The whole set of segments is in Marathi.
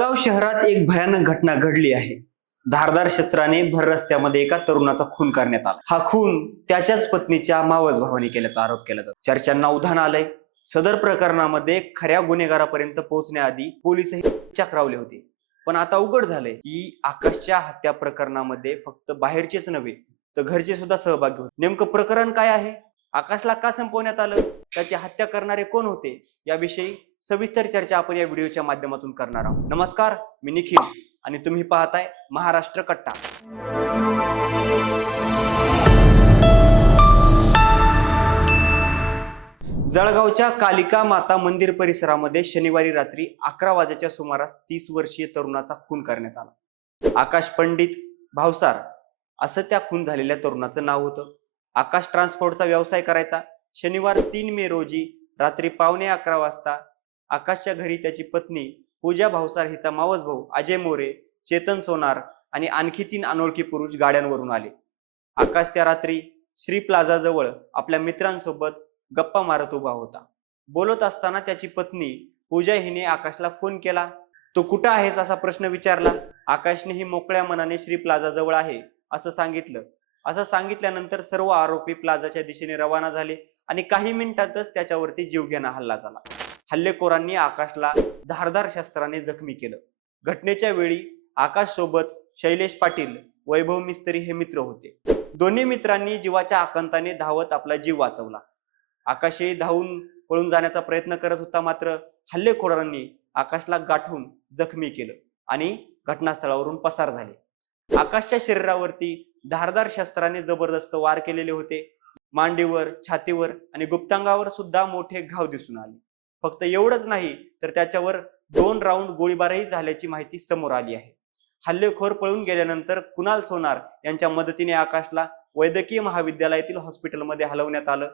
जळगाव शहरात एक भयानक घटना घडली आहे. धारदार शस्त्राने भर रस्त्यामध्ये एका तरुणाचा खून करण्यात आला. हा खून त्याच्याच पत्नीच्या मावस भावाने केल्याचा आरोप केला जातो. चर्चांना उधाण आलंय. सदर प्रकरणामध्ये खऱ्या गुन्हेगारापर्यंत पोहोचण्याआधी पोलीसही चक्रावले होते. पण आता उघड झालंय की आकाशच्या हत्या प्रकरणामध्ये फक्त बाहेरचेच नव्हे तर घरचे सुद्धा सहभागी होते. नेमकं प्रकरण काय आहे? आकाशला का संपवण्यात आलं? त्याची हत्या करणारे कोण होते? याविषयी सविस्तर चर्चा आपण या व्हिडिओच्या माध्यमातून करणार आहोत. नमस्कार मी निखिल आणि तुम्ही पाहताय महाराष्ट्र कट्टा. जळगावच्या कालिका माता मंदिर परिसरामध्ये शनिवारी रात्री अकरा वाजेच्या सुमारास तीस वर्षीय तरुणाचा खून करण्यात आला. आकाश पंडित भावसार असं त्या खून झालेल्या तरुणाचं नाव होतं. आकाश ट्रान्सपोर्टचा व्यवसाय करायचा. शनिवार तीन मे रोजी रात्री पावणे अकरा वाजता आकाशच्या घरी त्याची पत्नी पूजा भावसार हिचा मावस भाऊ अजय मोरे चेतन सोनार आणि आणखी तीन अनोळखी पुरुष गाड्यांवरून आले. आकाश त्या रात्री श्री प्लाझा जवळ आपल्या मित्रांसोबत गप्पा मारत उभा होता. बोलत असताना त्याची पत्नी पूजा हिने आकाशला फोन केला तो कुठं आहेस? असा प्रश्न विचारला. आकाशनेही मोकळ्या मनाने श्री प्लाझा जवळ आहे असं सांगितलं. असं सांगितल्यानंतर सर्व आरोपी प्लाझाच्या दिशेने रवाना झाले आणि काही मिनिटातच त्याच्यावरती जीवघेणा हल्ला झाला. हल्लेखोरांनी आकाशला धारदार शस्त्राने जखमी केलं. घटनेच्या वेळी आकाश सोबत शैलेश पाटील वैभव मिस्त्री हे मित्र होते. दोन्ही मित्रांनी जीवाच्या आकांताने धावत आपला जीव वाचवला. आकाशही धावून पळून जाण्याचा प्रयत्न करत होता मात्र हल्लेखोरांनी आकाशला गाठून जखमी केलं आणि घटनास्थळावरून पसार झाले. आकाशच्या शरीरावरती धारदार शस्त्राने जबरदस्त वार केलेले होते. मांडीवर छातीवर आणि गुप्तांगावर सुद्धा मोठे घाव दिसून आले. फक्त एवढंच नाही तर त्याच्यावर दोन राऊंड गोळीबारही झाल्याची माहिती समोर आली आहे. हल्लेखोर पळून गेल्यानंतर कुणाल सोनार यांच्या मदतीने आकाशला वैद्यकीय महाविद्यालयातील हॉस्पिटलमध्ये हलवण्यात आलं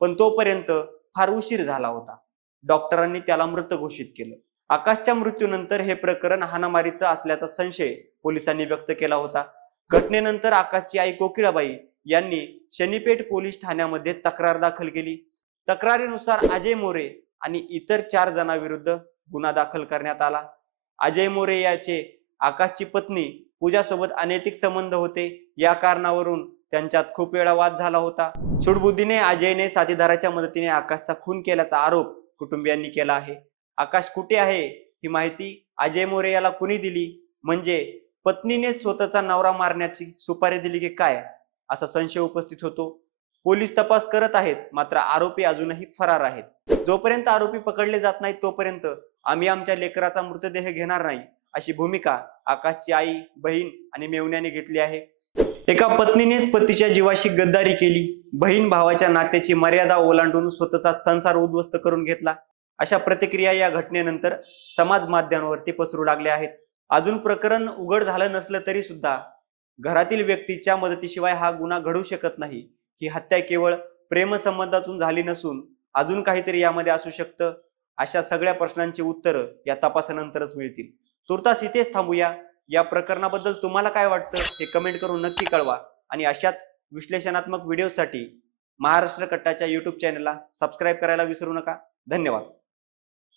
पण तोपर्यंत फार उशीर झाला होता. डॉक्टरांनी त्याला मृत घोषित केलं. आकाशच्या मृत्यूनंतर हे प्रकरण हाणामारीचं असल्याचा संशय पोलिसांनी व्यक्त केला होता. घटनेनंतर आकाशची आई कोकिळाबाई यांनी शनीपेठ पोलीस ठाण्यामध्ये तक्रार दाखल केली. तक्रारीनुसार अजय मोरे आणि इतर चार जणांविरुद्ध गुन्हा दाखल करण्यात आला. अजय मोरे याचे आकाशची पत्नी पूजासोबत अनैतिक संबंध होते. या कारणावरून त्यांच्यात खूप वेळा वाद झाला होता. सुडबुद्धीने अजयने साथीदाराच्या मदतीने आकाशचा खून केल्याचा आरोप कुटुंबियांनी केला आहे. आकाश कुठे आहे ही माहिती अजय मोरे याला कुणी दिली? म्हणजे पत्नीने स्वतःचा नवरा मारण्याची सुपारी दिली की काय? असा संशय उपस्थित होतो. पोलीस तपास करत आहेत मात्र आरोपी अजूनही फरार आहेत. जोपर्यंत आरोपी पकडले जात नाहीत तोपर्यंत आम्ही आमच्या लेकराचा मृतदेह घेणार नाही अशी भूमिका आकाशची आई बहीण आणि मेवण्याने घेतली आहे. एका पत्नीनेच पतीच्या जीवाशी गद्दारी केली बहीण भावाच्या नात्याची मर्यादा ओलांडून स्वतःचा संसार उद्ध्वस्त करून घेतला. अशा प्रतिक्रिया या घटनेनंतर समाज माध्यमांवरती पसरू लागल्या आहेत. अजून प्रकरण उघड झालं नसलं तरी सुद्धा घरातील व्यक्तीच्या मदतीशिवाय हा गुन्हा घडू शकत नाही. ही हत्या केवळ प्रेमसंबंधातून झाली नसून अजून काहीतरी यामध्ये असू शकतं? अशा सगळ्या प्रश्नांची उत्तरं या तपासानंतरच मिळतील. तुर्तास इथेच थांबूया. या प्रकरणाबद्दल तुम्हाला काय वाटतं हे कमेंट करून नक्की कळवा. आणि अशाच विश्लेषणात्मक व्हिडिओसाठी महाराष्ट्र कट्टाच्या यूट्यूब चॅनलला सबस्क्राईब करायला विसरू नका. धन्यवाद.